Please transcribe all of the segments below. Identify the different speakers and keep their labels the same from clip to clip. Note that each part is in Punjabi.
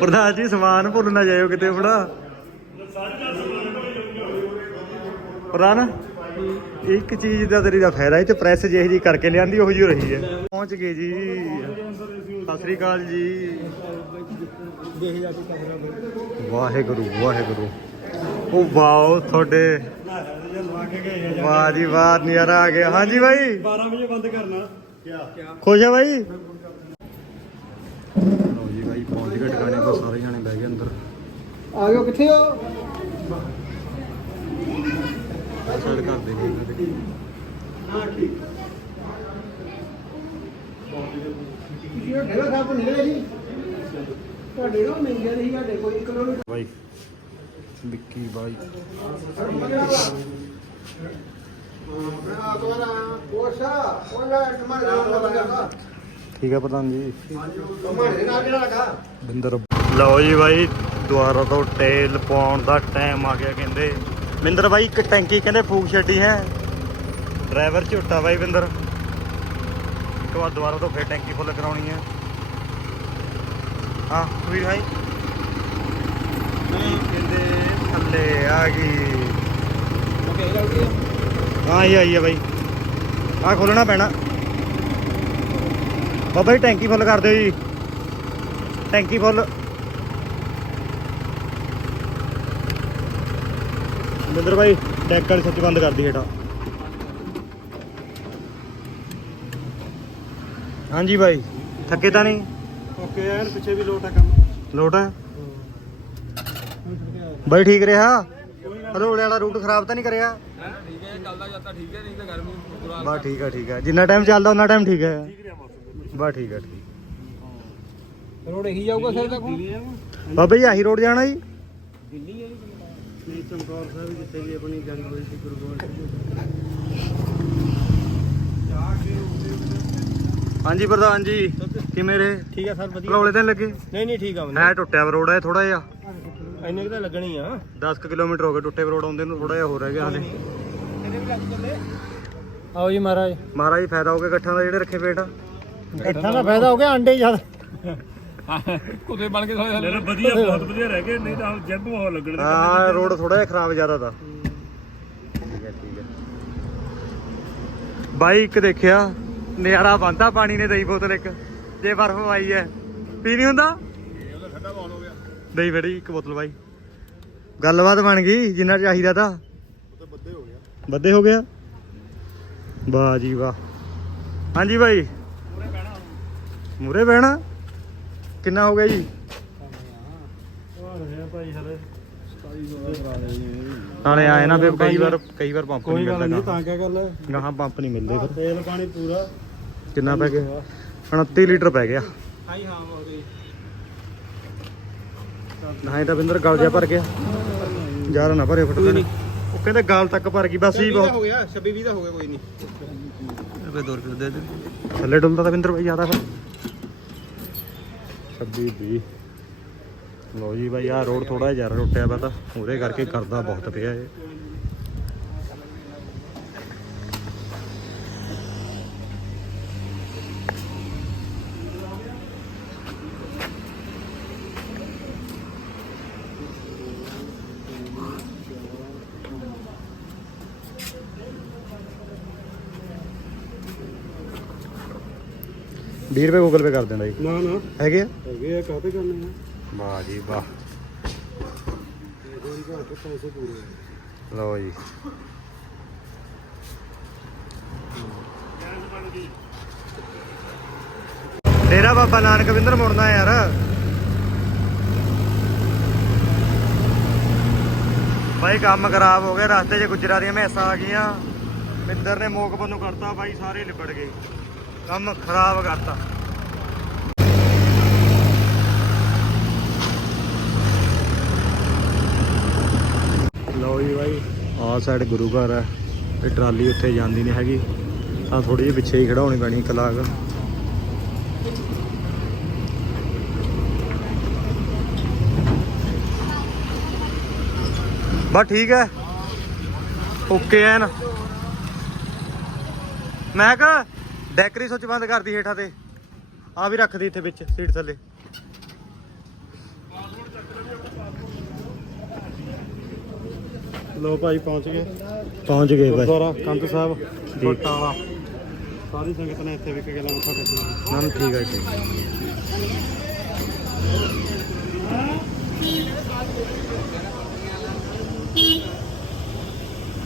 Speaker 1: ਪ੍ਰਧਾਨ ਜੀ ਸਮਾਨ ਭੁੱਲ ਨਾ ਜਾਇਓ ਕਿਤੇ ਬੜਾ ਪ੍ਰਧਾਨ ਇੱਕ ਚੀਜ਼ ਦਾ ਤੇਰੀ ਦਾ ਫਾਇਦਾ ਹੈ ਤੇ ਪ੍ਰੈਸ ਜਿਹੀ ਜੀ ਕਰਕੇ ਲਿਆਂਦੀ ਉਹੀ ਜਿਹੀ ਰਹੀ ਹੈ। ਪਹੁੰਚ ਗਏ ਜੀ। ਸਤਿ ਸ੍ਰੀ ਅਕਾਲ ਜੀ।
Speaker 2: ਜਾ
Speaker 1: ਵਾਹਿਗੁਰੂ ਵਾਹਿਗੁਰੂ। ਉਹ ਵਾਓ ਤੁਹਾਡੇ। ਵਾਹ ਜੀ ਵਾਹ ਨਜ਼ਾਰਾ ਆ ਗਿਆ। ਹਾਂਜੀ ਬਾਈ।
Speaker 2: 12 ਵਜੇ ਬੰਦ ਕਰਨਾ।
Speaker 1: ਖੁਸ਼ ਹੈ ਬਾਈ? ਲਓ ਜੀ ਬਾਈ ਪਹੁੰਚ ਗਏ ਟਿਕਾਣੇ। ਸਾਰੇ ਜਾਣੇ ਬਹਿ ਗਏ ਅੰਦਰ।
Speaker 2: ਆ ਗਏ ਕਿੱਥੇ ਹੋ?
Speaker 1: ਸਾਈਡ ਕਰ ਦੇ ਜੀ
Speaker 2: ਹਾਂ ਠੀਕ ਢੇੜਾ ਸਾਹਿਬ ਤੋਂ ਨਿਕਲੇ ਜੀ ਤੁਹਾਡੇ ਨਾਲ ਮਿਲ ਗਿਆ ਸੀ ਸਾਡੇ ਕੋਈ ਕਿਲੋਮੀਟਰ
Speaker 1: ਬਾਈ ਵਿੱਕੀ ਠੀਕ ਹੈ ਪ੍ਰਧਾਨ ਜੀ। ਬਿੰਦਰ ਲਓ ਜੀ ਬਾਈ ਦੁਆਰਾ ਤੋਂ ਟੇਲ ਪਾਉਣ ਦਾ ਟਾਈਮ ਆ ਗਿਆ ਕਹਿੰਦੇ। ਬਿੰਦਰ ਬਾਈ ਇੱਕ ਟੈਂਕੀ ਕਹਿੰਦੇ ਫੂਕ ਛੱਡੀ ਹੈ। ਡਰਾਈਵਰ ਝੋਟਾ ਬਾਈ ਬਿੰਦਰ ਇੱਕ ਵਾਰ ਦੁਬਾਰਾ ਤੋਂ ਫੇਰ ਟੈਂਕੀ ਫੁੱਲ ਕਰਾਉਣੀ ਹੈ। ਹਾਂ ਵੀਰ ਭਾਈ। ਨਹੀਂ ਕਹਿੰਦੇ ਥੱਲੇ ਆ ਗਈ। ਹਾਂ ਇਹ ਆਈ ਹੈ ਬਾਈ। ਆ ਖੋਲਣਾ ਪੈਣਾ। ਬਾਬਾ ਜੀ ਟੈਂਕੀ ਫੁੱਲ ਕਰ ਦਿਓ ਜੀ। ਟੈਂਕੀ ਫੁੱਲ ਬਿੰਦਰ ਬਾਈ ਟੈਂਕ ਵਾਲੀ ਸੱਚ ਬੰਦ ਕਰਦੀ ਹੇਠਾਂ। ਹਾਂਜੀ ਬਾਈ ਥੱਕੇ ਤਾਂ ਨਹੀਂ?
Speaker 2: ਓਕੇ ਯਾਰ ਪਿੱਛੇ ਵੀ ਲੋਟ ਆ ਕੰਮ।
Speaker 1: ਲੋਟ ਹੈ। ਬਾਈ ਠੀਕ ਰਿਹਾ? ਰੋਲੇ ਵਾਲਾ ਰੂਟ ਖਰਾਬ ਤਾਂ ਨਹੀਂ ਕਰਿਆ?
Speaker 2: ਠੀਕ ਹੈ ਚੱਲਦਾ ਜਾਂਦਾ ਠੀਕ ਹੈ ਨਹੀਂ ਤਾਂ ਗਰਮੀ ਪੂਰਾ
Speaker 1: ਬਸ ਠੀਕ ਆ ਠੀਕ ਆ। ਜਿੰਨਾ ਟਾਈਮ ਚੱਲਦਾ ਉਹਨਾਂ ਟਾਈਮ ਠੀਕ ਹੈ ਬਸ ਠੀਕ ਆ ਠੀਕ
Speaker 2: ਰੋਡ ਇਹੀ ਜਾਊਗਾ ਸਿਰ ਤੱਕ
Speaker 1: ਬਾਬਾ ਜੀ ਆਹੀ ਰੋਡ ਜਾਣਾ ਜੀ?
Speaker 2: ਦਿੱਲੀ ਹੈ ਨਹੀਂ ਚਮਕੌਰ ਸਾਹਿਬ ਜਿੱਥੇ ਵੀ ਆਪਣੀ ਜੰਗ ਹੋਈ ਸੀ ਗੁਰੂ ਗੋਬਿੰਦ
Speaker 1: ਹਾਂਜੀ ਪ੍ਰਧਾਨ ਜੀ ਕਿਵੇਂ ਰਹੇ?
Speaker 2: ਠੀਕ ਹੈ ਸਰ ਵਧੀਆ।
Speaker 1: ਰੋਲੇ ਤਾਂ ਨੀ ਲੱਗੇ?
Speaker 2: ਨਹੀਂ ਨਹੀਂ ਠੀਕ ਆ
Speaker 1: ਹੈ ਟੁੱਟਿਆ ਵਾ ਰੋਡ ਹੈ ਥੋੜਾ ਜਿਹਾ।
Speaker 2: ਇੰਨੇ ਕਿ ਤਾਂ ਲੱਗਣੀ ਆ।
Speaker 1: 10 ਕੁ ਕਿਲੋਮੀਟਰ ਹੋ ਗਏ ਟੁੱਟੇ ਵਾ ਰੋਡ ਆਉਂਦੇ ਨੂੰ ਥੋੜਾ ਜਿਹਾ ਹੋ ਰਹਿ ਗਿਆ ਹਲੇ।
Speaker 2: ਆਓ ਜੀ ਮਹਾਰਾਜ।
Speaker 1: ਮਹਾਰਾਜ ਫਾਇਦਾ ਹੋ ਗਿਆ ਇਕੱਠਾਂ ਦਾ ਜਿਹੜੇ ਰੱਖੇ ਪੇਟ।
Speaker 2: ਇੱਥਾਂ ਦਾ ਫਾਇਦਾ ਹੋ ਗਿਆ ਅੰਡੇ ਜ਼ਿਆਦਾ। ਕੁੱਤੇ ਬਣ ਕੇ ਸੋਏ
Speaker 3: ਵਧੀਆ ਬਹੁਤ ਵਧੀਆ ਰਹਿ ਗਏ ਨਹੀਂ ਤਾਂ ਜੈਬ ਬਹੁਤ ਲੱਗਣ
Speaker 1: ਹਾਂ ਰੋਡ ਥੋੜਾ ਜਿਹਾ ਖਰਾਬ ਜ਼ਿਆਦਾ ਤਾ। ਠੀਕ ਹੈ ਠੀਕ ਹੈ। ਬਾਈ ਇੱਕ ਦੇਖਿਆ ਨਿਆਰਾ ਬੰਦਾ ਪਾਣੀ ਨੇ ਦਹੀਂ ਬੋਤਲ ਇੱਕ। ਜੇ ਬਰਫ ਆਈ ਹੈ। ਪੀ ਨਹੀਂ ਹੁੰਦਾ? ਦਹੀਂ ਬੜੀ ਇੱਕ ਬੋਤਲ ਬਾਈ। ਗੱਲਬਾਤ ਬਣ ਗਈ ਜਿੰਨਾ ਚਾਹੀਦਾ ਤਾਂ। ਬੱਦੇ ਹੋ ਗਿਆ। ਬੱਦੇ ਹੋ ਗਿਆ ਵਾਹ ਜੀ ਵਾਹ। ਹਾਂਜੀ ਬਾਈ। ਮੂਰੇ ਬਹਿਣਾ? ਕਿੰਨਾ ਹੋ ਗਿਆ ਜੀ?
Speaker 2: ਭਾਈ ਹਲੇ
Speaker 1: ਨਾਲੇ ਆਏ ਨਾ ਫਿਰ ਕਈ ਵਾਰ ਕਈ ਵਾਰ ਪੰਪ ਨਹੀਂ
Speaker 2: ਕੋਈ ਗੱਲ ਨਹੀਂ
Speaker 1: ਮਿਲਦਾ
Speaker 2: ਤਾਂ ਕਿਆ ਗੱਲ
Speaker 1: ਗਾਹਾਂ ਪੰਪ ਨਹੀਂ ਮਿਲਦੇ ਫਿਰ।
Speaker 2: ਤੇਲ ਪਾਣੀ ਪੂਰਾ।
Speaker 1: ਕਿੰਨਾ ਪੈ ਗਿਆ? 29 ਲੀਟਰ ਪੈ ਗਿਆ।
Speaker 2: ਹਾਈ ਹਾਂ ਹੋ ਗਈ।
Speaker 1: ਨਹੀਂ ਤਾਂ ਬਿੰਦਰ ਗਲ ਜਾ ਭਰ ਗਿਆ। ਯਾਰ ਨਾ ਭਰੇ ਫਟ
Speaker 2: ਨਹੀਂ।
Speaker 1: ਉਹ ਕਹਿੰਦੇ ਗਲ ਤੱਕ ਭਰ ਗਈ ਬਸ ਹੀ ਬਹੁਤ।
Speaker 2: ਹੋ ਗਿਆ 26 20 ਦਾ ਹੋ ਗਿਆ ਕੋਈ ਨਹੀਂ।
Speaker 1: ਰੁਪਏ 2 ਰੁਪਏ ਦੇ ਦੇ। ਥੱਲੇ ਡੁੱਲਦਾ ਤਾਂ ਬਿੰਦਰ ਭਾਈ ਜ਼ਿਆਦਾ ਫਿਰ। 26 20 ਲੋ ਜੀ ਭਾਈ ਆ ਰੋਡ ਥੋੜਾ ਜਿਹਾ ਜ਼ਿਆਦਾ ਟੁੱਟਿਆ ਵਾ ਉਹਦੇ ਕਰਕੇ ਕਰਦਾ ਬਹੁਤ ਪਿਆ ਇਹ। ਵੀਹ ਰੁਪਏ ਗੂਗਲ ਪੇ ਕਰ ਦਿੰਦਾ ਜੀ।
Speaker 2: ਨਾ ਨਾ।
Speaker 1: ਹੈਗੇ ਆ?
Speaker 2: ਹੈਗੇ ਆ ਕਾਹਤੇ ਕਰਨੇ ਆ?
Speaker 1: ਵਾਹ ਜੀ ਵਾਹ।
Speaker 2: ਕੋਈ ਘਰ ਕੇ ਪੈਸੇ ਪੂਰੇ
Speaker 1: ਲਓ ਜੀ। ਡੇਰਾ ਬਾਬਾ ਨਾਨਕ ਵਿੰਦਰ ਮੁੜਨਾ ਯਾਰ। ਬਾਈ ਕੰਮ ਖਰਾਬ ਹੋ ਗਿਆ ਰਸਤੇ 'ਚ ਗੁੱਜਰਾਂ ਦੀਆਂ ਮੈਸਾਂ ਆ ਗਈਆਂ। ਮਿੰਦਰ ਨੇ ਮੋਕ ਨੂੰ ਕਰਤਾ ਬਾਈ ਸਾਰੇ ਲਿਬੜ ਗਏ। ਕੰਮ ਖਰਾਬ ਕਰਤਾ। ਲਓ ਜੀ ਬਾਈ, ਆਹ ਸਾਈਡ ਗੁਰੂ ਘਰ ਹੈ। ਇਹ ਟਰਾਲੀ ਉੱਥੇ ਜਾਂਦੀ ਨਹੀਂ ਹੈਗੀ। ਆ ਥੋੜੀ ਜਿਹੀ ਪਿੱਛੇ ਹੀ ਖੜਾਉਣੀ ਪੈਣੀ ਕਲਾਕ ਬਸ ਠੀਕ ਹੈ। ਓਕੇ ਐਨ। ਮੈਂ ਕਹ ਡੈਕਰੀ ਸੁੱਚ ਬੰਦ ਕਰਦੀ ਹੇਠਾਂ ਤੇ। ਆ ਵੀ ਰੱਖਦੀ ਇੱਥੇ ਵਿੱਚ ਸੀਟ ਥੱਲੇ।
Speaker 2: ਲੋ ਭਾਈ ਪਹੁੰਚ ਗਏ।
Speaker 1: ਪਹੁੰਚ ਗਏ ਭਾਈ।
Speaker 2: ਗੁਰਦੁਆਰਾ ਕੰਧ ਸਾਹਿਬ ਬਟਾਲਾ। ਸਾਰੀ ਸੰਗਤ ਨੇ ਇੱਥੇ ਵੀ ਕੇ ਗੱਲਾਂ ਮੱਥਾ ਟੇਕਣਾ
Speaker 1: ਨਾਮ ਠੀਕ ਹੈ ਠੀਕ ਹੈ।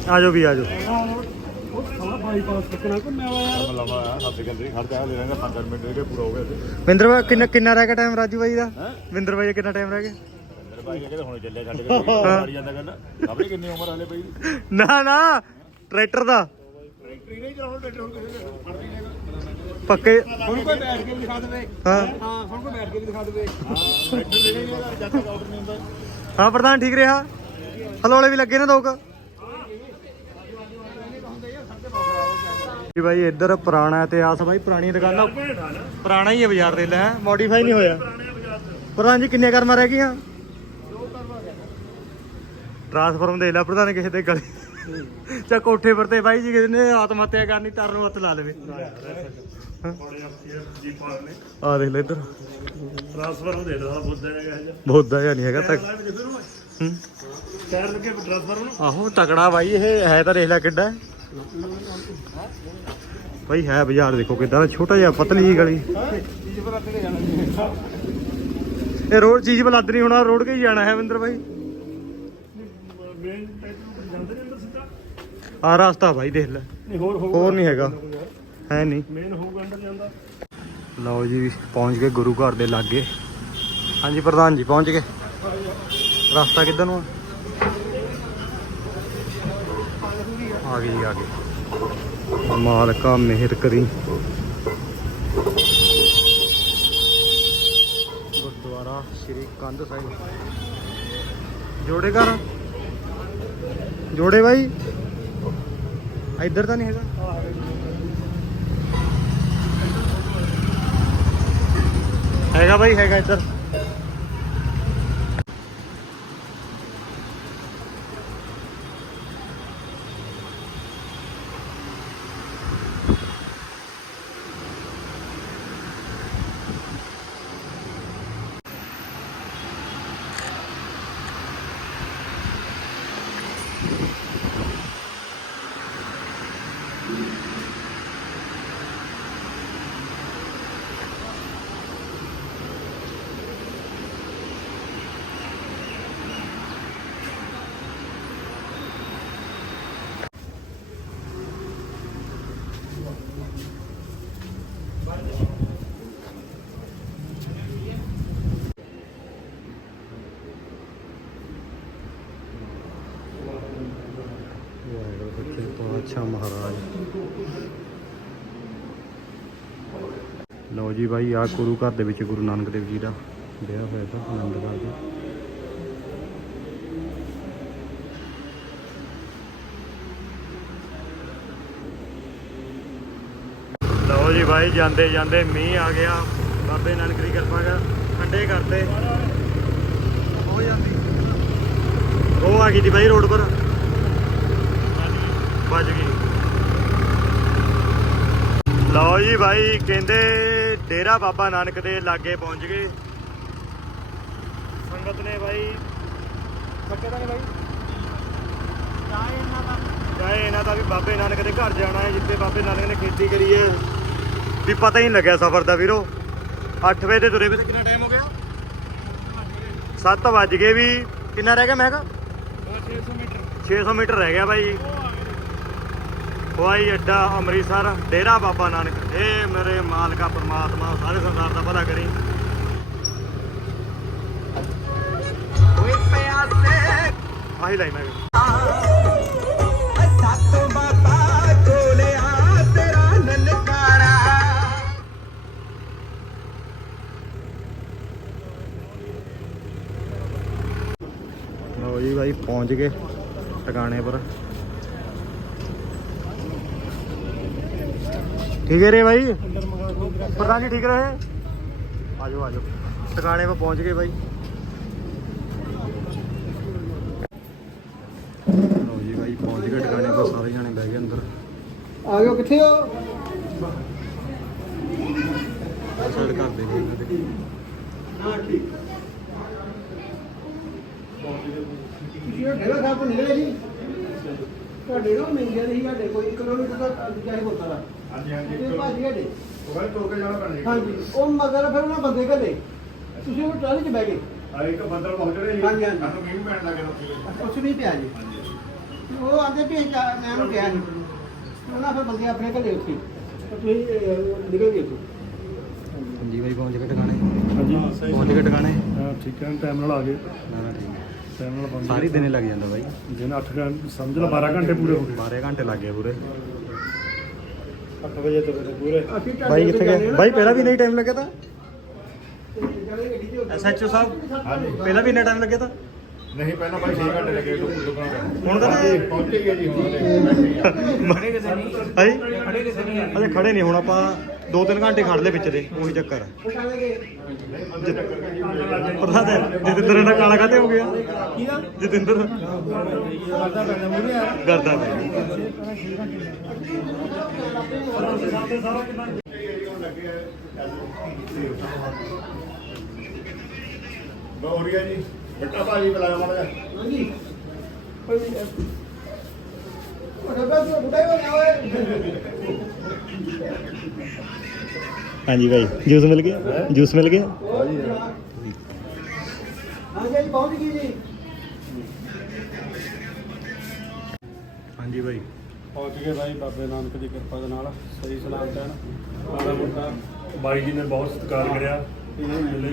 Speaker 1: ਆ ਜਾਓ ਵੀ ਆ ਜਾਓ। ਆਜੋ
Speaker 2: ਬਾਈਪਾਸ ਟੱਕਣਾ ਘੁੰਮਿਆ ਵਾ ਯਾਰ
Speaker 4: ਲਵਾ ਹੱਥ ਗੰਦਰੀ ਖੜ ਜਾ ਲੈ ਲੈਂਗਾ 5 ਮਿੰਟ ਦੇ ਪੂਰਾ ਹੋ ਗਿਆ
Speaker 1: ਵਿੰਦਰ ਬਾਈ ਕਿੰਨਾ ਕਿੰਨਾ ਰਹਿ ਗਿਆ ਟਾਈਮ ਰਾਜੂ ਬਾਈ ਦਾ? ਵਿੰਦਰ ਬਾਈ ਦਾ ਕਿੰਨਾ ਟਾਈਮ ਰਹਿ ਗਿਆ?
Speaker 4: ਮੇਰੇ ਭਾਈ ਕਹਿੰਦੇ ਹੁਣ ਚੱਲਿਆ ਛੱਡ ਕੇ ਮਾਰੀ ਜਾਂਦਾ ਗੱਲ। ਖਬਰੇ ਕਿੰਨੀ ਉਮਰ ਹਲੇ ਪਈ
Speaker 1: ਨਾ ਨਾ ਟਰੈਕਟਰ ਦਾ।
Speaker 4: ਟ੍ਰੇਨ ਹੀ ਚਲਾਉਣ ਬੈਠੇ ਹੁਣ ਕਿਸੇ ਨੇ ਫੜਦੀ ਨਹੀਂ
Speaker 1: ਪੱਕੇ
Speaker 2: ਹੁਣ ਕੋਈ ਬੈਠ ਕੇ ਵੀ ਦਿਖਾ ਦੇਵੇ।
Speaker 1: ਹਾਂ।
Speaker 2: ਹਾਂ ਹੁਣ ਕੋਈ ਬੈਠ ਕੇ ਵੀ ਦਿਖਾ ਦੇਵੇ।
Speaker 4: ਟਰੈਕਟਰ ਲੈ ਲੈਂਗੇ ਜਦ ਤੱਕ ਆਰਡਰ ਨਹੀਂ ਹੁੰਦਾ।
Speaker 1: ਹਾਂ ਪ੍ਰਧਾਨ ਠੀਕ ਰਿਹਾ। ਹਲੋਲੇ ਵੀ ਲੱਗੇ ਨੇ ਦੋ ਜੀ ਬਾਈ ਇੱਧਰ ਪੁਰਾਣਾ ਇਤਿਹਾਸ ਆ ਬਾਈ ਪੁਰਾਣੀ ਦੁਕਾਨਾਂ ਪੁਰਾਣਾ ਹੀ ਹੈ ਬਾਜ਼ਾਰ ਦੇ ਲੈ ਮੋਡੀਫਾਈ ਨਹੀਂ ਹੋਇਆ। ਪ੍ਰਧਾਨ ਜੀ ਕਿੰਨੇ ਕਰਮਾਂ ਰਹਿ ਗਈਆਂ? ਟ੍ਰਾਂਸਫਾਰਮ ਦੇ ਲੈ ਪ੍ਰਧਾਨ ਕਿਸੇ ਦੇ ਗਲੇ। ਚਾ ਕੋਠੇ ਪਰ ਤੇ ਬਾਈ ਜੀ ਕਿਸੇ ਨੇ ਆਤਮ ਹੱਤਿਆ ਕਰਨੀ ਤਰ ਨੂੰ ਹੱਥ ਲਾ ਲਵੇ।
Speaker 3: ਜੀ
Speaker 1: ਆ ਦੇਖ ਲੈ ਇੱਧਰ।
Speaker 3: ਟ੍ਰਾਂਸਫਰ ਦੇ ਦਾ ਬੁੱਧ ਹੈਗਾ
Speaker 1: ਬਹੁਤਾ ਜਿਹਾ। ਨਹੀਂ ਹੈਗਾ ਤੱਕ ਹੂੰ।
Speaker 3: ਟਾਇਰ ਲੱਗੇ ਟ੍ਰਾਂਸਫਰ ਨੂੰ
Speaker 1: ਆਹੋ ਤਕੜਾ ਬਾਈ ਇਹ ਹੈ ਤਾਂ ਦੇਖ ਲੈ ਕਿੱਡਾ। ਬਾਈ ਹੈ ਬਾਜ਼ਾਰ ਦੇਖੋ ਕਿੱਦਾਂ ਦਾ ਛੋਟਾ ਜਿਹਾ ਪਤਲੀ ਜਿਹੀ ਗਲੀ। ਇਹ ਰੋਡ ਚੀਜ਼ ਬਲੱਦ ਨਹੀਂ ਹੋਣਾ ਰੋਡ ਕੇ ਹੀ ਜਾਣਾ ਹੈ ਵਿੰਦਰ
Speaker 3: ਸਿੱਧਾ
Speaker 1: ਆ ਰਸਤਾ ਬਾਈ ਦੇਖ ਲੈ।
Speaker 3: ਹੋਰ
Speaker 1: ਨਹੀਂ ਹੈਗਾ। ਹੈ ਨਹੀਂ।
Speaker 3: ਮੇਨ ਹੋਊਗਾ ਅੰਦਰ ਜਾਂਦਾ।
Speaker 1: ਲਓ ਜੀ ਪਹੁੰਚ ਗਏ ਗੁਰੂ ਘਰ ਦੇ ਲਾਗੇ। ਹਾਂਜੀ ਪ੍ਰਧਾਨ ਜੀ ਪਹੁੰਚ ਗਏ। ਰਸਤਾ ਕਿੱਧਰ ਨੂੰ ਆ? ਆ ਗਏ ਜੀ, ਆ ਗਏ ਮਾਲਕਾ ਮਿਹਰ ਕਰੀ। ਗੁਰਦੁਆਰਾ ਸ੍ਰੀ ਕੰਧ ਸਾਹਿਬ। ਜੋੜੇ ਘਰ ਜੋੜੇ ਬਾਈ? ਇੱਧਰ ਤਾਂ ਨਹੀਂ ਹੈਗਾ। ਹੈਗਾ ਬਾਈ ਹੈਗਾ ਇੱਧਰ ਵਾਹਿਗੁਰੂ ਸੱਚੇ ਪਾਤਸ਼ਾਹ ਮਹਾਰਾਜ ਲਓ ਜੀ ਬਾਈ ਆ ਗੁਰੂ ਘਰ ਦੇ ਵਿੱਚ ਗੁਰੂ ਨਾਨਕ ਦੇਵ ਜੀ ਦਾ ਵਿਆਹ ਹੋਇਆ ਤਾਂ ਆਨੰਦਗੜ੍ਹ ਦੇ। ਲਓ ਜੀ ਭਾਈ ਜਾਂਦੇ ਜਾਂਦੇ ਮੀਂਹ ਆ ਗਿਆ। ਬਾਬੇ ਨਾਨਕ ਦੀ ਕਿਰਪਾ ਕਰ ਠੰਡੇ ਕਰਤੇ। ਹੋ ਜਾਂਦੀ ਉਹ ਆ ਗਈ ਦੀ ਬਾਈ ਰੋਡ ਪਰ। ਵੱਜ ਗਈ। ਲਓ ਜੀ ਬਾਈ, ਕਹਿੰਦੇ ਡੇਰਾ ਬਾਬਾ ਨਾਨਕ ਦੇ ਲਾਗੇ ਪਹੁੰਚ ਗਏ। ਸੰਗਤ ਨੇ ਭਾਈ ਥੱਕੇ ਤਾਂ ਨਹੀਂ ਭਾਈ ਚਾਹੇ ਇਹਨਾਂ ਦਾ। ਵੀ ਬਾਬੇ ਨਾਨਕ ਦੇ ਘਰ ਜਾਣਾ ਹੈ ਜਿੱਥੇ ਬਾਬੇ ਨਾਨਕ ਨੇ ਖੇਤੀ ਕਰੀ ਹੈ। ਵੀ ਪਤਾ ਹੀ ਨਹੀਂ ਲੱਗਿਆ ਸਫ਼ਰ ਦਾ ਵੀਰੋ। 8 ਵਜੇ ਦੇ ਤੁਰੇ ਵੇ ਤੇ ਕਿੰਨਾ ਟਾਈਮ ਹੋ ਗਿਆ? 7 ਵੱਜ ਗਏ ਵੀ। ਕਿੰਨਾ ਰਹਿ ਗਿਆ ਮੈਂ ਕਿਹਾ
Speaker 2: 600 ਮੀਟਰ।
Speaker 1: 600 ਮੀਟਰ ਰਹਿ ਗਿਆ ਬਾਈ। ਹਵਾਈ ਅੱਡਾ ਅੰਮ੍ਰਿਤਸਰ, ਡੇਰਾ ਬਾਬਾ ਨਾਨਕ। ਇਹ ਮੇਰੇ ਮਾਲਕਾ ਪਰਮਾਤਮਾ, ਸਾਰੇ ਸੰਸਾਰ ਦਾ ਭਲਾ ਕਰੀ। ਓਏ ਪਿਆਸੇ। ਆਹੀ ਲਾਈ ਮੈਂ
Speaker 5: ਸਾਤੋਂ ਬਾਬਾ ਕੋਲਿਆ ਤੇਰਾ ਨਨਕਾਰਾ
Speaker 1: ਲਓ ਜੀ ਬਾਈ, ਪਹੁੰਚ ਗਏ ਟਿਕਾਣੇ ਪਰ। ਠੀਕ ਹੈ ਰੇ ਬਾਈ? ਪ੍ਰਧਾਨ ਜੀ ਠੀਕ ਰਹੇ? ਆਜੋ ਆਜੋ। ਟਿਕਾਣੇ ਪਰ ਪਹੁੰਚ ਗਏ ਬਾਈ। ਲਓ ਜੀ ਬਾਈ ਪਹੁੰਚ ਗਏ ਟਿਕਾਣੇ ਪਰ ਸਾਰੇ ਜਾਣੇ ਬਹਿ ਗਏ ਅੰਦਰ।
Speaker 2: ਆ ਗਏ ਕਿੱਥੇ ਹੋ?
Speaker 1: ਸਾਈਡ ਕਰ ਦੇ ਜੀ ਇਹਨਾਂ ਦੇ
Speaker 2: ਉਹ ਢੇਲਾ ਸਾਹਿਬ ਤੋਂ ਨਿਕਲੇ ਜੀ? ਤੁਹਾਡੇ ਨੂੰ ਮਿਲ ਗਿਆ ਨਹੀਂ ਸਾਡੇ ਕੋਈ ਕਿਲੋਮੀਟਰ ਦਾ ਦੂਜਾ ਹੀ ਬੋਤਲ ਆ
Speaker 4: ਹਾਂਜੀ ਹਾਂਜੀ
Speaker 2: ਇਹ ਭਾਜੀ ਸਾਡੇ।
Speaker 4: ਉਹ ਕਹਿੰਦੇ ਤੁਰ ਕੇ ਜਾਣਾ ਪੈਣਾ ਜੀ।
Speaker 2: ਹਾਂਜੀ ਉਹ ਮਗਰ ਫਿਰ ਉਹਨਾਂ ਬੰਦੇ ਘੱਲੇ ਤੁਸੀਂ ਉਹ ਟਰਾਲੀ 'ਚ ਬਹਿ ਗਏ।
Speaker 4: ਆ ਇੱਕ ਬੰਦਰ ਪਹੁੰਚ ਰਹੇ ਜੀ।
Speaker 2: ਹਾਂਜੀ, ਹਾਂਜੀ।
Speaker 4: ਸਾਨੂੰ ਮੀਂਹ ਪੈਣ ਲੱਗੇ ਉੱਥੇ।
Speaker 2: ਕੁਛ ਨਹੀਂ ਪਿਆ ਜੀ। ਉਹ ਆਂਦੇ ਵੀ ਅਸੀਂ ਜਾ- ਮੈਂ ਉਹਨੂੰ ਕਿਹਾ ਸੀ ਉਹਨਾਂ ਫਿਰ ਬੰਦੇ ਆਪਣੇ ਘੱਲੇ ਉੱਥੇ। ਤੇ ਤੁਸੀਂ ਅਹ, ਨਿਕਲ ਗਏ ਉੱਥੋਂ।
Speaker 1: ਹਾਂਜੀ ਬਾਈ ਪਹੁੰਚ ਗਏ ਟਿਕਾਣੇ
Speaker 3: ਹਾਂਜੀ।
Speaker 1: ਪਹੁੰਚ ਗਏ ਟਿਕਾਣੇ
Speaker 3: ਹਾਂ ਠੀਕ ਹੈ ਟਾਈਮ ਨਾਲ ਆ ਗਏ।
Speaker 1: ਨਾ ਨਾ ਠੀਕ ਹੈ।
Speaker 3: ਟਾਈਮ ਨਾਲ ਬੰਦ
Speaker 1: ਸਾਰੀ ਦਿਨੇ ਲੱਗ ਜਾਂਦਾ ਬਾਈ।
Speaker 3: ਦਿਨ 8 ਘੰਟੇ ਸਮਝ ਲਾ 12 ਘੰਟੇ ਪੂਰੇ ਹੋ ਗਏ।
Speaker 1: 12 ਘੰਟੇ ਲੱਗ ਗਏ ਪੂਰੇ।
Speaker 3: 8 ਵਜੇ ਤੋਂ ਪੂਰੇ।
Speaker 2: ਅਸੀਂ ਢਾਡੇ
Speaker 1: ਬਾਈ
Speaker 2: ਉੱਤੇ
Speaker 1: ਕਿੱਥੇ ਗਏ? ਬਾਈ ਪਹਿਲਾਂ ਵੀ ਨਹੀਂ ਟਾਈਮ ਲੱਗਿਆ ਤਾਂ?
Speaker 2: ਤੇ
Speaker 1: ਐਸਐਚਓ ਸਾਹਿਬ
Speaker 4: ਹਾਂਜੀ।
Speaker 1: ਪਹਿਲਾਂ ਵੀ ਇੰਨਾ ਟਾਈਮ ਲੱਗਿਆ ਤਾਂ?
Speaker 4: ਨਹੀਂ ਪਹਿਲਾਂ ਬਾਈ 6 ਘੰਟੇ ਲੱਗੇ ਦੁਕਾਨ
Speaker 1: ਹੁਣ ਕਹਿੰਦੇ
Speaker 4: ਪਹੁੰਚੇ ਗਏ ਜੀ ਹੁਣ
Speaker 1: ਖੜੇ ਕਿਸੇ ਨਹੀਂ। ਖੜੇ ਕਿਸੇ ਨਹੀਂ। ਅਜੇ ਖੜੇ ਨਹੀਂ ਹੁਣ ਆਪਾਂ। 2-3 ਘੰਟੇ ਖੜ ਲਏ ਵਿੱਚ ਦੇ ਉਹੀ ਚੱਕਰ ਹੈ ਪਤਾ ਤੇ ਜਤਿੰਦਰ ਦਾ ਕਾਲਾ ਕਾਤੇ ਹੋ ਗਿਆ? ਜਤਿੰਦਰ? ਕਰਦਾ ਪਿਆ।
Speaker 4: ਗੌਰੀਆ ਜੀ ਬੱਟਾ ਭਾਜੀ ਬੁਲਾਇਆ ਮਾੜਾ ਜਿਹਾ।
Speaker 2: ਹਾਂਜੀ
Speaker 1: ਭਾਈ ਜੂਸ ਮਿਲ ਗਿਆ? ਜੂਸ ਮਿਲ ਗਿਆ?
Speaker 2: ਹਾਂਜੀ। ਜੀ ਪਹੁੰਚ ਗਈ ਜੀ
Speaker 1: ਹਾਂਜੀ ਭਾਈ।
Speaker 3: ਪਹੁੰਚ ਗਏ ਭਾਈ ਬਾਬੇ ਨਾਨਕ ਦੀ ਕਿਰਪਾ ਦੇ ਨਾਲ ਸਹੀ ਸਲਾਮਤ ਹੈ ਮਾੜਾ ਮੋਟਾ ਬਾਈ ਜੀ ਨੇ ਬਹੁਤ ਸਤਿਕਾਰ ਕਰਿਆ। ਇਹ ਮਿਲੇ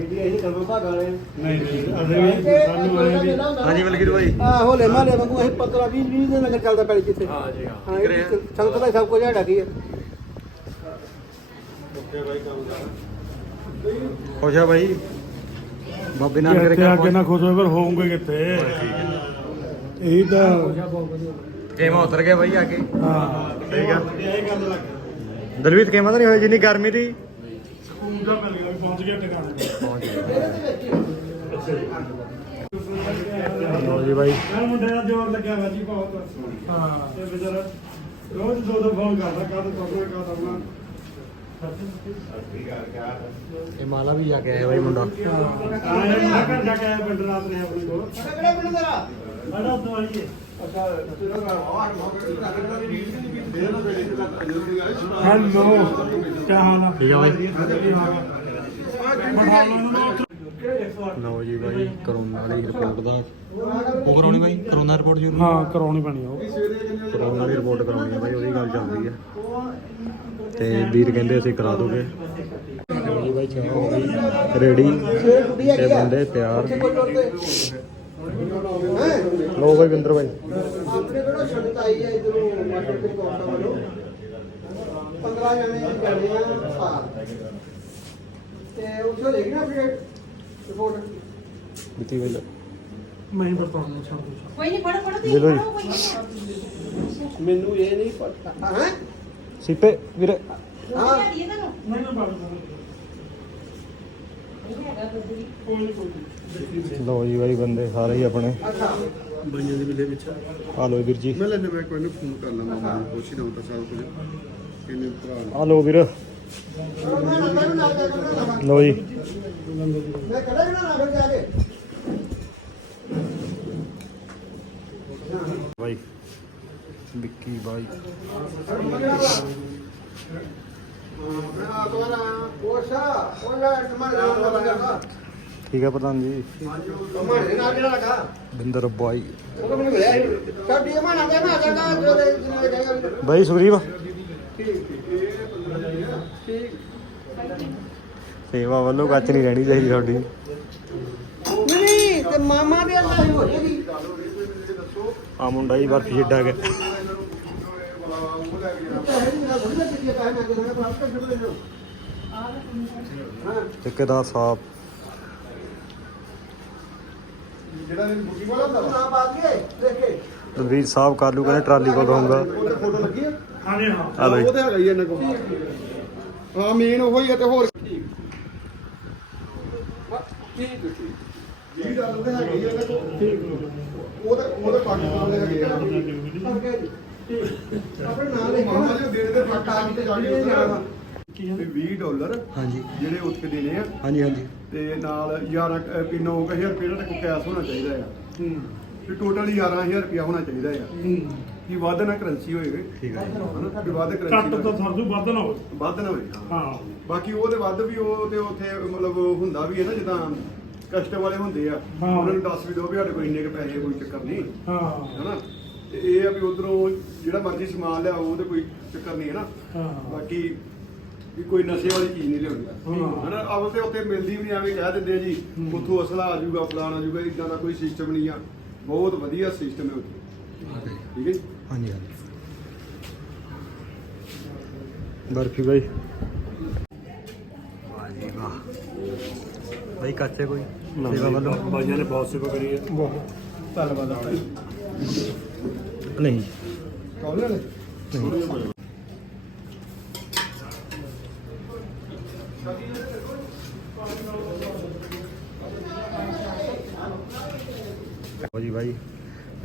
Speaker 2: ਜੀ ਅਸੀਂ ਕਦੋਂ ਭਾਗ ਵਾਲੇ
Speaker 3: ਨਹੀਂ ਨਹੀਂ। ਅਜੇ ਵੀ ਸਾਨੂੰ ਆਏ ਵੀ
Speaker 1: ਹਾਂਜੀ ਮਲਕੀਤ ਭਾਈ।
Speaker 2: ਆ ਹੋਲੇ ਮਾਲੇ ਵਾਂਗੂ ਅਸੀਂ 15 20 20 ਦਿਨ ਲੰਗਰ ਚੱਲਦਾ ਪੈਲੀ ਜਿੱਥੇ
Speaker 3: ਹਾਂ ਜੀ ਹਾਂ।
Speaker 2: ਹਾਂ ਇਹ ਸੰਗਤ ਦਾ ਸਭ ਕੁਝ ਸਾਡਾ ਕੀ ਹੈ।
Speaker 3: ਓਕੇ ਭਾਈ ਕੰਮ ਦਾ
Speaker 1: ਖੁਸ਼ ਆ ਭਾਈ ਬਾਬੇ ਨਾਨਕ ਦੇ ਘਰ
Speaker 3: ਅੱਗੇ ਨਾ ਖੁਸ਼ ਹੋਏ ਪਰ ਹੋਊਂਗੇ ਕਿੱਥੇ? ਇਹੀ ਤਾਂ
Speaker 1: ਕੇਮਾ ਉਤਰ ਗਿਆ ਭਾਈ ਆ ਕੇ।
Speaker 3: ਹਾਂ।
Speaker 1: ਠੀਕ ਆ। ਦਲਵੀਤ ਕੇਮਾ ਤਾਂ ਨਹੀਂ ਹੋਇਆ ਜਿੰਨੀ ਗਰਮੀ ਦੀ?
Speaker 3: ਸਕੂਲ ਦਾ ਮਿਲ ਗਿਆ ਪਹੁੰਚ ਗਿਆ ਟਿਕਾਣੇ
Speaker 1: ਲੋ ਜੀ
Speaker 3: ਮੈਂ ਮੁੰਡੇ ਦਾ ਜ਼ੋਰ ਲੱਗਿਆ ਵਾ ਜੀ ਬਹੁਤ। ਹਾਂ। ਤੇ ਵਿਚਾਰਾ ਰੋਜ਼ ਦੋ ਦੋ ਫੋਨ ਕਰਦਾ ਕਦ ਤੋਂ ਕਦ ਆਉਣਾ
Speaker 1: ਇਹ ਮਾਲਾ ਵੀ ਜਾ ਕੇ ਆਇਆ ਭਾਈ ਮੁੰਡਾ।
Speaker 3: ਆਇਆ ਮੈਂ ਘਰ ਜਾ ਕੇ ਆਇਆ ਪਿੰਡ ਰਾਤ ਨੇ ਆਪਣੇ ਕੋਲ
Speaker 2: ਕਿਹੜਾ ਪਿੰਡ ਤੇਰਾ
Speaker 3: ਸਾਡਾ ਦਵਾਈਏ
Speaker 2: ਅੱਛਾ ਤੇਰਾ
Speaker 3: ਹੈਲੋ ਕੀ ਹਾਲ ਆ?
Speaker 1: ਠੀਕ ਆ ਬਾਈ।
Speaker 3: ਲਓ
Speaker 1: ਜੀ ਭਾਈ ਕਰੋਨਾ ਦੀ ਰਿਪੋਰਟ ਦਾ। ਉਹ ਕਰਾਉਣੀ ਭਾਈ ਕਰੋਨਾ ਰਿਪੋਰਟ ਜ਼ਰੂਰੀ।
Speaker 3: ਹਾਂ ਕਰਾਉਣੀ ਪੈਣੀ ਆ ਉਹ।
Speaker 1: ਕਰੋਨਾ ਦੀ ਰਿਪੋਰਟ ਕਰਾਉਣੀ ਹੈ ਭਾਈ ਉਹਦੀ ਗੱਲ ਚੱਲਦੀ ਹੈ ਤੇ ਵੀਰ ਕਹਿੰਦੇ ਅਸੀਂ ਕਰਾ ਦੋਗੇ। ਜੀ ਭਾਈ ਚਾਹ ਹੋ ਗਈ ਰੈਡੀ ਤੇ ਬੰਦੇ ਤਿਆਰ। ਲਓ ਭਾਈ ਵਿੰਦਰ ਭਾਈ
Speaker 2: ਆਪਣੇ ਕੋਲ ਸ਼ਰਤ ਆਈ ਹੈ ਇਧਰੋਂ ਮਾਸਟਰ ਦੇ ਕੋਲ ਵੱਲੋਂ। 15 ਜਣੇ ਜਾਣੇ ਆ ਸਾਰ ਤੇ ਉੱਥੇ ਦੇਖੀ ਨਾ ਫਿਰ ਰਿਪੋਰਟ
Speaker 1: ਬਿੱਤੀ ਭਾਈ
Speaker 3: ਮੈਂ ਹੀ ਬਤਾਉਣਾ ਛੱਡ ਦੋ
Speaker 6: ਕੋਈ ਨਹੀਂ ਪੜੋ ਪੜੋ
Speaker 1: ਲੈ
Speaker 6: ਨਹੀਂ
Speaker 2: ਮੈਨੂੰ ਇਹ ਨਹੀਂ ਪਤਾ। ਹੈ?
Speaker 1: ਸੀਪੇ ਵੀਰੇ।
Speaker 2: ਹਾਂ
Speaker 1: ਜੀ ਬਾਈ ਬੰਦੇ ਸਾਰੇ ਹੀ ਆਪਣੇ।
Speaker 3: ਬਈਆਂ ਦੇ ਮਿਲੇ ਵਿੱਚ
Speaker 1: ਆ ਲਓ ਵੀਰ ਜੀ।
Speaker 7: ਮੈਂ ਲੈਣੇ ਮੈਂ ਕੋਈ ਨੂੰ ਫੋਨ ਕਰ ਲਵਾਂ ਮੈਂ ਪੁੱਛ ਹੀ ਤਾਂ ਸਾਰਾ ਕੁਝ ਕਿੰਨੇ ਭਰਾ
Speaker 1: ਆ ਲਓ ਵੀਰ।
Speaker 2: ਮੈਂ
Speaker 1: ਜੀ।
Speaker 2: ਮੈਂ ਕੜਾ ਜਣਾ ਨਾ ਜਾ ਕੇ
Speaker 1: ਭਾਈ ਵਿੱਕੀ
Speaker 2: ਲਗਾ
Speaker 1: ਠੀਕ ਹੈ ਪ੍ਰਧਾਨ ਜੀ? ਬਿੰਦਰ ਬਾਈ। ਬਾਈ ਸੁਗਰੀਵ ਸੇਵਾ ਵੱਲੋਂ ਕੱਚ ਨਹੀਂ ਰਹਿਣੀ ਚਾਹੀਦੀ ਤੁਹਾਡੀ।
Speaker 2: ਨਹੀਂ ਤੇ ਮਾਮਾ ਦੇ ਅੱਲਾ ਹੀ ਹੋ ਜੇਗੀ
Speaker 1: ਆ ਮੁੰਡਾ ਹੀ ਬਰਫੀ ਛੱਡਾ ਗਿਆ। ਠੇਕੇਦਾਰ ਸਾਹਿਬ।
Speaker 7: ਜਿਹੜਾ ਇਹ ਬੁਕੀ ਵਾਲਾ ਹੁੰਦਾ
Speaker 1: ਦਲਵੀਰ ਸਾਹਿਬ ਕਾਲੂ ਕਹਿੰਦੇ ਟਰਾਲੀ ਕੋਲ ਰਹੂੰਗਾ।
Speaker 7: ਫੋਟੋ ਲੱਗੀ ਆ?
Speaker 3: ਹਾਂ ਹਾਂ
Speaker 7: ਉਹ ਤੇ ਹੈਗਾ ਹੀ ਇਹਨਾਂ ਕੋਲ। ਹਾਂ ਮੇਨ ਉਹ ਹੀ ਆ ਤੇ ਹੋਰ। ਠੀਕ ਠੀਕ ਠੀਕ ਜੀ ਡਾਲਰ ਤੇ ਹੈਗਾ ਹੀ ਇਹਨਾਂ ਕੋਲ ਠੀਕ ਉਹਦੇ ਉਹਦੇ ਪਾਕਿਸਤਾਨ ਦੇ ਹੈਗੇ ਆ।
Speaker 2: ਆਪਣੇ ਨਾਲ ਲੈ
Speaker 7: ਮਾਮਾ ਜੀ ਦੇਣੇ ਦੇ ਪਾਕਿਸਤਾਨ ਤੇ ਜਾ ਕੇ
Speaker 2: ਜਾਣਾ
Speaker 7: ਤੇ 20 ਡਾਲਰ
Speaker 1: ਹਾਂਜੀ।
Speaker 7: ਜਿਹੜੇ ਉੱਥੇ ਦੇਣੇ ਆ।
Speaker 1: ਹਾਂਜੀ ਹਾਂਜੀ।
Speaker 7: ਤੇ ਨਾਲ 11 ਕਿੰਨੋ 1000 ਰੁਪਏ ਦਾ ਕੋਈ ਕੈਸ਼ ਹੋਣਾ ਚਾਹੀਦਾ ਆ। ਵੀ ਟੋਟਲ 11000 ਰੁਪਇਆ ਹੋਣਾ ਚਾਹੀਦਾ ਆ। ਕਿ ਵੱਧ ਨਾ ਕਰੰਸੀ ਹੋਏ।
Speaker 1: ਠੀਕ ਹੈ ਜੀ।
Speaker 7: ਹਨਾ? ਵੀ ਵੱਧ
Speaker 3: ਘੱਟ
Speaker 7: ਕਰੰਸੀ
Speaker 3: ਤੋਂ ਸਰਦੂ ਵੱਧ ਨਾ ਹੋਵੇ
Speaker 7: ਵੱਧ ਨਾ ਹੋਏ ਹਾਂ।
Speaker 3: ਹਾਂ।
Speaker 7: ਬਾਕੀ ਉਹਦੇ ਵੱਧ ਵੀ ਉਹ ਤੇ ਉੱਥੇ ਮਤਲਬ ਹੁੰਦਾ ਵੀ ਹੈ ਨਾ ਜਿੱਦਾਂ ਕਸਟਮ ਵਾਲੇ ਹੁੰਦੇ ਆ। ਉਹਨਾਂ ਨੂੰ ਦੱਸ ਵੀ ਦਿਓ ਵੀ ਸਾਡੇ ਕੋਲ ਇੰਨੇ ਕੁ ਪੈਸੇ ਕੋਈ ਚੱਕਰ ਨਹੀਂ।
Speaker 3: ਹਾਂ।
Speaker 7: ਹਨਾ? ਤੇ ਇਹ ਆ ਵੀ ਉਧਰੋਂ ਜਿਹੜਾ ਮਰਜ਼ੀ ਸਮਾਨ ਲਿਆਓ ਉਹਦੇ ਕੋਈ ਚੱਕਰ ਨਹੀਂ ਹੈ ਨਾ।
Speaker 3: ਹਾਂ।
Speaker 7: ਬਾਕੀ ਵੀ ਕੋਈ ਨਸ਼ੇ ਵਾਲੀ ਚੀਜ਼ ਨਹੀਂ ਲਿਆਉਣੀ
Speaker 3: ਹਾਂ।
Speaker 7: ਹਨਾ ਆਪ ਤੇ ਉੱਥੇ ਮਿਲਦੀ ਵੀ ਨਹੀਂ ਐਵੇਂ ਕਹਿ ਦਿੰਦੇ ਆ ਜੀ
Speaker 3: ਹੂੰ।
Speaker 7: ਉੱਥੋਂ ਅਸਲਾ ਆ ਜਾਊਗਾ ਫਲਾਣ ਆ ਜਾਊਗਾ ਇਦਾਂ ਦਾ ਕੋਈ ਸਿਸਟਮ ਨਹੀਂ ਆ। ਬਹੁਤ ਵਧੀਆ ਸਿਸਟਮ ਹੈ ਉੱਥੇ। ਠੀਕ ਹੈ ਜੀ?
Speaker 1: ਹਾਂਜੀ ਹਾਂਜੀ। ਬਰਫੀ ਬਾਈ। ਵਾਹ ਜੀ ਵਾਹ। ਬਾਈ ਕੱਚੇ ਕੋਈ? ਸੇਵਾ ਵੱਲੋਂ?
Speaker 3: ਬਾਈਆਂ ਨੇ ਬਹੁਤ ਸੇਵਾ ਕਰੀ ਹੈ।
Speaker 2: ਧੰਨਵਾਦ। ਆਪਣਾ
Speaker 1: ਨਹੀਂ।
Speaker 2: ਕੌਣ ਨੇ
Speaker 1: ਨਹੀਂ ਲਓ ਜੀ ਬਾਈ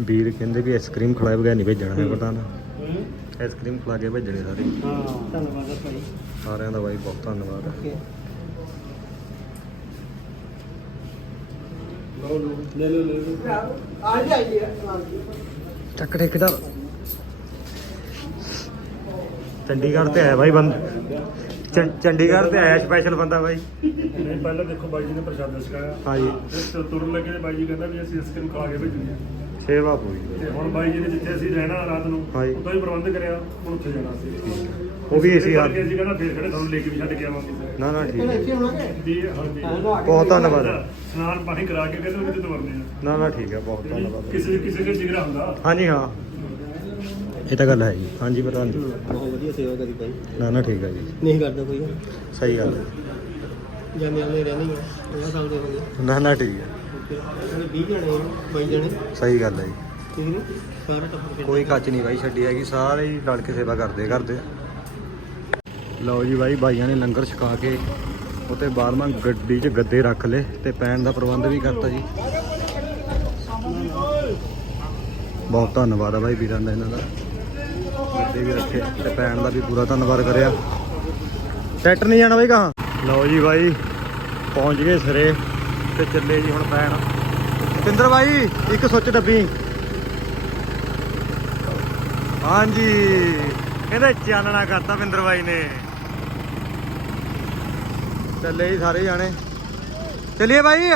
Speaker 1: ਵੀਰ ਕਹਿੰਦੇ ਵੀ ਆਈਸਕ੍ਰੀਮ ਖਿਲਾਏ ਬਗੈਰ ਨਹੀਂ ਭੇਜਣਾ ਹੈ ਪਤਾ ਨਾ। ਆਈਸਕ੍ਰੀਮ ਖਿਲਾ ਕੇ ਭੇਜਣੇ ਸਾਰੇ।
Speaker 3: ਹਾਂ
Speaker 2: ਧੰਨਵਾਦ ਭਾਈ
Speaker 1: ਸਾਰਿਆਂ ਦਾ ਬਾਈ ਬਹੁਤ ਧੰਨਵਾਦ।
Speaker 3: ਲਓ ਲਓ ਲੈ ਲਓ ਲੈ ਲਓ।
Speaker 2: ਆ ਜਾਈਏ।
Speaker 1: ਚੱਕ ਦੇ ਕਿਧਰ? ਚੰਡੀਗੜ੍ਹ ਤੇ ਆਇਆ ਬਾਈ ਬੰਦ। ਚੰਡੀਗੜ੍ਹ ਤੇ ਆਇਆ ਸਪੈਸ਼ਲ ਬੰਦਾ ਬਾਈ।
Speaker 3: ਨਹੀਂ ਪਹਿਲਾਂ ਦੇਖੋ ਬਾਈ ਜੀ ਨੇ ਪ੍ਰਸ਼ਾਦ ਛਕਾਇਆ
Speaker 1: ਹਾਂਜੀ।
Speaker 3: ਫਿਰ ਤੁਰਨ ਲੱਗੇ ਤੇ ਬਾਈ ਜੀ ਕਹਿੰਦਾ ਵੀ ਅਸੀਂ ਆਈਸਕ੍ਰੀਮ ਖਾ ਕੇ ਭੇਜਣੀ
Speaker 1: ਸੇਵਾ ਪੂਰੀ
Speaker 3: ਤੇ ਹੁਣ ਬਾਈ ਜੀ ਨੇ ਜਿੱਥੇ ਅਸੀਂ ਰਹਿਣਾ ਰਾਤ ਨੂੰ
Speaker 1: ਹਾਂਜੀ।
Speaker 3: ਉੱਥੋਂ ਹੀ ਪ੍ਰਬੰਧ ਕਰਿਆ ਹੁਣ ਉੱਥੇ ਜਾਣਾ ਸੀ।
Speaker 1: ਉਹ ਵੀ ਇਸੇ
Speaker 3: ਹਾਲ
Speaker 1: ਹਾਲ
Speaker 3: ਜੀ ਕਹਿੰਦਾ ਫੇਰ ਖੜੇ ਤੁਹਾਨੂੰ ਲੈ ਕੇ ਵੀ ਛੱਡ ਕੇ ਆਵਾਂਗੇ
Speaker 1: ਨਾ ਨਾ ਠੀਕ ਹੈ।
Speaker 2: ਇੱਥੇ ਹੋਣਾਗੇ
Speaker 3: ਵੀ ਹਾਂਜੀ।
Speaker 1: ਬਹੁਤ ਧੰਨਵਾਦ।
Speaker 3: ਸਨਾਨ ਪਾਣੀ ਕਰਾ ਕੇ ਕਹਿੰਦੇ ਉਹਦੇ ਤੋਂ ਵਰਨੇ ਆ।
Speaker 1: ਨਾ ਨਾ ਠੀਕ ਹੈ ਬਹੁਤ ਧੰਨਵਾਦ।
Speaker 3: ਕਿਸੇ ਕਿਸੇ ਦੇ ਜਿਗਰਾ ਹੁੰਦਾ।
Speaker 1: ਹਾਂਜੀ ਹਾਂ। ਇਹ ਤਾਂ ਗੱਲ ਹੈ ਜੀ। ਹਾਂਜੀ ਪ੍ਰਧਾਨ ਜੀ।
Speaker 2: ਬਹੁਤ ਵਧੀਆ ਸੇਵਾ ਕਰੀ ਭਾਈ
Speaker 1: ਨਾ ਨਾ ਠੀਕ ਹੈ ਜੀ।
Speaker 2: ਨਹੀਂ ਕਰਦਾ ਕੋਈ।
Speaker 1: ਸਹੀ ਗੱਲ ਹੈ।
Speaker 2: ਜਾਂਦੇ ਜਾਂਦੇ ਰਹਿੰਦੇ ਆ ਉਹਨਾਂ ਸਾਲ ਦੇ ਹੋ ਗਏ।
Speaker 1: ਨਾ ਨਾ ਠੀਕ ਹੈ।
Speaker 2: ਉਹਨੇ 20 ਜਣੇ 22 ਜਣੇ?
Speaker 1: ਸਹੀ ਗੱਲ ਹੈ ਜੀ।
Speaker 2: ਠੀਕ ਨੇ? ਸਾਰਾ ਟੱਬਰ ਕੇ
Speaker 1: ਕੋਈ ਕੱਚ ਨਹੀਂ ਬਾਈ ਛੱਡੀ ਹੈਗੀ ਸਾਰੇ ਹੀ ਰਲ ਕੇ ਸੇਵਾ ਕਰਦੇ ਕਰਦੇ ਲਓ ਜੀ ਬਾਈ ਬਾਈਆਂ ਨੇ ਲੰਗਰ ਛਕਾ ਕੇ ਉਤੇ ਬਾਹਰਵਾਂ ਗੱਡੀ 'ਚ ਗੱਦੇ ਰੱਖ ਲਏ ਤੇ ਪੈਣ ਦਾ ਪ੍ਰਬੰਧ ਵੀ ਕਰਤਾ ਜੀ। ਬਹੁਤ ਧੰਨਵਾਦ ਆ ਬਾਈ ਵੀਰਾਂ ਦਾ ਇਹਨਾਂ ਦਾ। ਗੱਦੇ ਵੀ ਰੱਖੇ ਤੇ ਪੈਣ ਦਾ ਵੀ ਪੂਰਾ ਧੰਨਵਾਦ ਕਰਿਆ। ਟਰੈਕਟਰ ਨਹੀਂ ਜਾਣਾ ਬਾਈ ਕਹਾਂ? ਲਓ ਜੀ ਬਾਈ ਪਹੁੰਚ ਗਏ ਸਿਰੇ। ਤੇ ਚੱਲੇ ਜੀ ਹੁਣ ਪੈਣ। ਪਿੰਦਰ ਬਾਈ, ਇੱਕ ਸੁੱਚ ਡੱਬੀ। ਹਾਂਜੀ। ਕਹਿੰਦੇ ਚਾਨਣਾ ਕਰਤਾ ਵਿੰਦਰ ਬਾਈ ਨੇ। ਚੱਲੇ ਜੀ ਸਾਰੇ ਜਾਣੇ। ਚਲਿਏ ਬਾਈ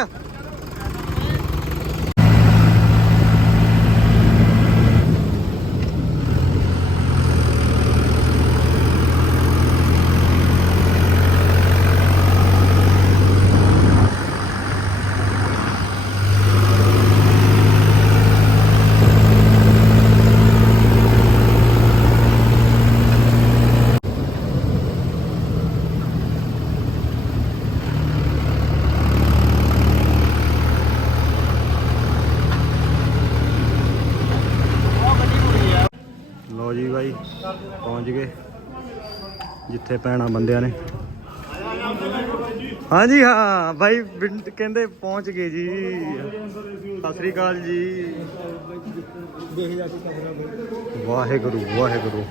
Speaker 1: ਲਓ ਜੀ ਬਾਈ ਪਹੁੰਚ ਗਏ ਜਿੱਥੇ ਪੈਣਾ ਬੰਦਿਆਂ ਨੇ। ਹਾਂਜੀ ਹਾਂ ਬਾਈ ਬਿੰਦ- ਕਹਿੰਦੇ ਪਹੁੰਚ ਗਏ ਜੀ। ਸਤਿ ਸ੍ਰੀ ਅਕਾਲ ਜੀ। ਵਾਹਿਗੁਰੂ ਵਾਹਿਗੁਰੂ।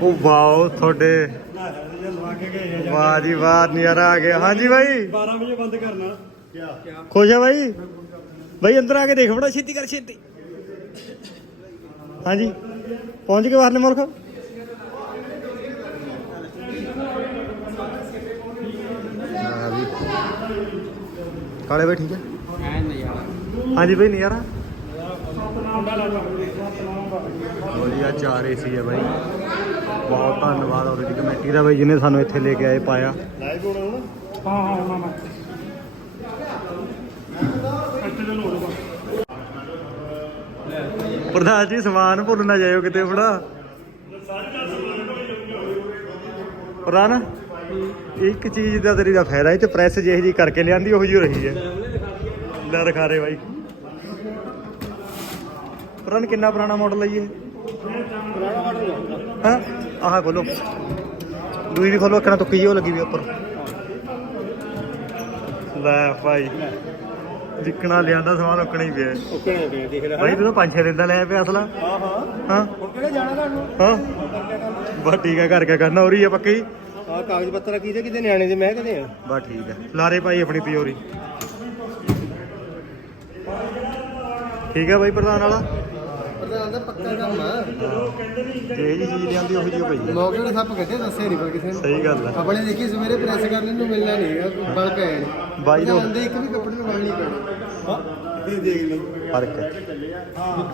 Speaker 1: ਉਹ ਵਾਓ ਤੁਹਾਡੇ ਵਾਹ ਜੀ ਵਾਹ ਨਜ਼ਾਰਾ ਆ ਗਿਆ। ਹਾਂਜੀ ਬਾਈ।
Speaker 3: 12 ਵਜੇ ਬੰਦ ਕਰਨਾ।
Speaker 1: ਖੁਸ਼ ਹੈ ਬਾਈ? ਬਾਈ ਅੰਦਰ ਆ ਕੇ ਦੇਖ ਬੜਾ ਛੇਤੀ ਕਰ ਛੇਤੀ। ਹਾਂਜੀ ਪਹੁੰਚ ਗਏ ਬਾਹਰਲੇ ਮੁਲਕ? ਕਾਲੇ ਬਾਈ, ਠੀਕ ਹੈ? ਹਾਂਜੀ ਬਾਈ, ਨਜ਼ਾਰਾ? ਵਧੀਆ ਚਾਰ ਏਸੀ ਹੈ ਬਾਈ। ਬਹੁਤ ਧੰਨਵਾਦ ਉਹਦੀ ਕਮੇਟੀ ਦਾ ਬਾਈ, ਜਿਹਨੇ ਸਾਨੂੰ ਇੱਥੇ ਲੈ ਕੇ ਆਏ ਪਾਇਆ।
Speaker 3: ਲਾਈਵ ਹੋਣਾ ਹੁਣ ਹਾਂ ਹਾਂ ਉਹਨਾਂ ਨਾਲ
Speaker 1: ਪ੍ਰਧਾਨ ਜੀ, ਸਮਾਨ ਭੁੱਲ ਨਾ ਜਾਇਓ ਕਿਤੇ, ਬੜਾ। ਪ੍ਰਧਾਨ? ਇੱਕ ਚੀਜ਼ ਦਾ ਤੇਰੀ ਦਾ ਫਾਇਦਾ ਇਹ ਤੇ ਪ੍ਰੈਸ ਜਿਹੀ ਜੀ ਕਰਕੇ ਲਿਆਂਦੀ ਉਹੀ ਜਿਹੀ ਰਹੀ ਹੈ। ਲੈ ਦਿਖਾ ਰਹੇ ਬਾਈ। ਪ੍ਰਧਾਨ ਕਿੰਨਾ ਪੁਰਾਣਾ ਮਾਡਲ ਹੈ ਇਹ? ਹਾਂ? ਆਹ ਖੋਲੋ। ਦੂਈ ਵੀ ਖੋਲੋ ਅੱਖਾਂ ਤੁੱਕੀ ਜਿਹੀ ਉਹ ਲੱਗੀ ਵੀ ਉੱਪਰ। ਲੈ ਭਾਈ ਜਿੱਕਣਾ ਲਿਆਂਦਾ ਸਮਾਨ ਉੱਕਣਾ ਹੀ ਪਿਆ।
Speaker 2: ਨੇ ਦੇਖ ਲੈ।
Speaker 1: ਭਾਈ ਤੂੰ ਪੰਜ ਛੇ ਦਿਨ ਦਾ ਲੈ ਪਿਆ ਅਸਲਾ।
Speaker 2: ਹਾਂ ਹਾਂ।
Speaker 1: ਹਾਂ।
Speaker 2: ਹੁਣ ਕਿਹੜੇ ਜਾਣਾ ਤੁਹਾਨੂੰ?
Speaker 1: ਹਾਂ। ਬਸ ਠੀਕ ਹੈ ਕਰਕੇ ਕਰਨਾ ਹੋ ਰਹੀ ਹੈ ਪੱਕੀ।
Speaker 2: ਆ ਕਾਗਜ਼ ਪੱਤਰ ਕਿਹਦੇ ਕਿਤੇ ਨਿਆਣੇ ਦੇ ਮੈਂ ਕਦੇ ਆ।
Speaker 1: ਬਸ ਠੀਕ ਹੈ ਲਾਰੇ ਭਾਈ ਆਪਣੀ ਪਿਓਰੀ। ਠੀਕ ਹੈ ਬਾਈ ਪ੍ਰਧਾਨ ਵਾਲਾ?
Speaker 8: ਪ੍ਰਧਾਨ ਦਾ ਪੱਕਾ ਕੰਮ ਆ।
Speaker 1: ਜੇ ਜੀ ਚੀਜ਼ ਲਿਆਂਦੀ ਉਹੋ ਜਿਹੀ ਪਈ। ਹੈ
Speaker 8: ਮੌਕੇ ਤੇ ਸੱਪ ਕੱਢੇ ਦੱਸੇ ਨਹੀਂ ਪਰ ਕਿਸੇ ਨੇ।
Speaker 1: ਸਹੀ ਗੱਲ ਹੈ
Speaker 8: ਆਪਣੇ ਦੇਖੀ ਸਵੇਰੇ ਪ੍ਰੈਸ ਕਰਨ ਨੂੰ ਮਿਲਣਾ ਨਹੀਂ ਬਲ ਪੈ ਜਾਣੇ
Speaker 1: ਬਾਈ ਨੂੰ
Speaker 8: ਪ੍ਰਧਾਨ ਦੇ ਇੱਕ ਵੀ ਕੱਪੜੇ ਨੂੰ ਬਲ ਨਹੀਂ ਪੈਣਾ।
Speaker 9: ਇਹ ਦੇਖ ਲਈ
Speaker 1: ਫ਼ਰਕ ਹੈ